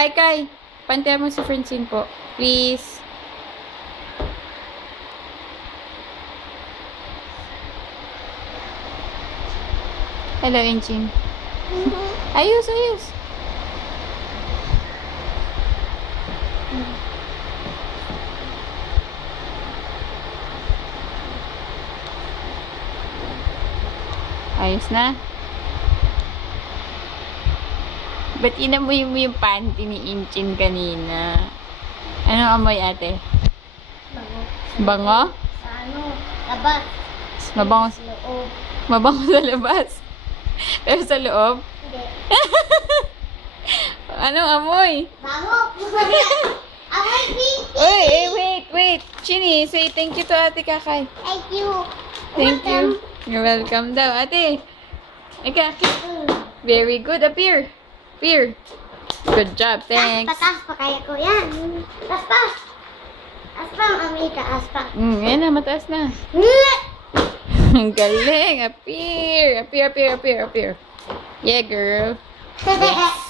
Ay, Kai. Pantayan mo si Francine po. Please. Hello, Engine. Ayos, ayos. Ayos na. Ba't inamoy mo yung panty ni Inchin kanina? Anong amoy, ate? Bango. Bango? Sa ano? Labas. Mabango, Sa loob. mabango sa labas. Pero sa loob? Hindi. Anong amoy? Bango. Amoy pink. Uy, wait. Chini, say thank you to Ate Kakay. Thank you. Thank you. You're welcome daw. Ate, ikaw. Very good. Appear. Good job. Thanks. Pataas pa kaya ko yan. Taas pa. Taas pa, mami. Taas pa. Yan na, mataas na. Ang galing. Appear. Yeah, girl. Yes.